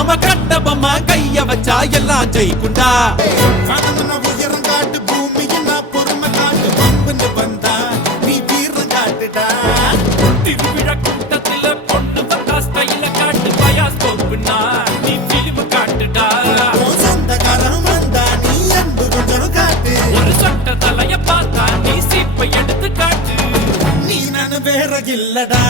நாம கட்டபமா கைய வச்சா எல்லாம் ஜெயிக்குண்டா உயரம் காட்டு பூமியின் பொறுமை காட்டு பம்புன்னு வந்தா நீ வீரம் காட்டுடா திருவிழா கூட்டத்துல பொண்ணு வந்தா ஸ்டைல காட்டு பயாஸ்கோப்புனா நீ பிலிம் காட்டுடா சொந்தக்காரன் வந்தா நீ அன்பு கொஞ்சம் காட்டு ஒரு சட்ட தலைய பார்த்தா நீ சீப்பை எடுத்து காட்டு நீ நான் வேற இல்லடா